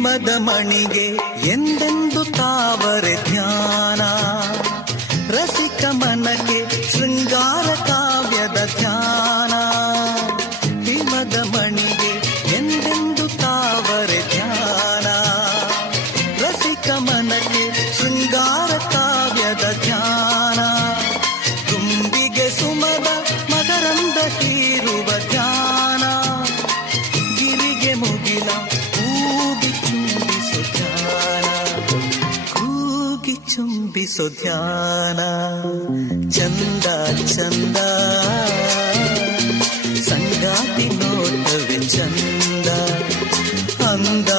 ಹಿಮದ ಮಣಿಗೆ ಎಂದೆಂದು ತಾವರೆ ಧ್ಯಾನ, ರಸಿಕ ಮನಕ್ಕೆ ಶೃಂಗಾರ ಕಾವ್ಯದ ಧ್ಯಾನ. ಹಿಮದ ಮಣಿಗೆ ಎಂದೆಂದು ತಾವರೆ ಧ್ಯಾನ, ರಸಿಕ ಮನಕ್ಕೆ ಶೃಂಗಾರ ಕಾವ್ಯದ ಧ್ಯಾನ. ತುಂಬಿಗೆ ಸುಮದ ಮಕರಂದ ಹೀರುವ ಧ್ಯಾನ, ಗಿರಿಗೆ ಮುಗಿಲ ಕೂಗಿ ಚುಂಬಿಸೋ ಧ್ಯಾನ, ಕೂಗಿ ಚುಂಬಿಸೋ ಧ್ಯಾನ. ಚಂದ ಚಂದ ಸಂಗಾತಿ ನೋಟವೇ ಚಂದ, ಅಂದ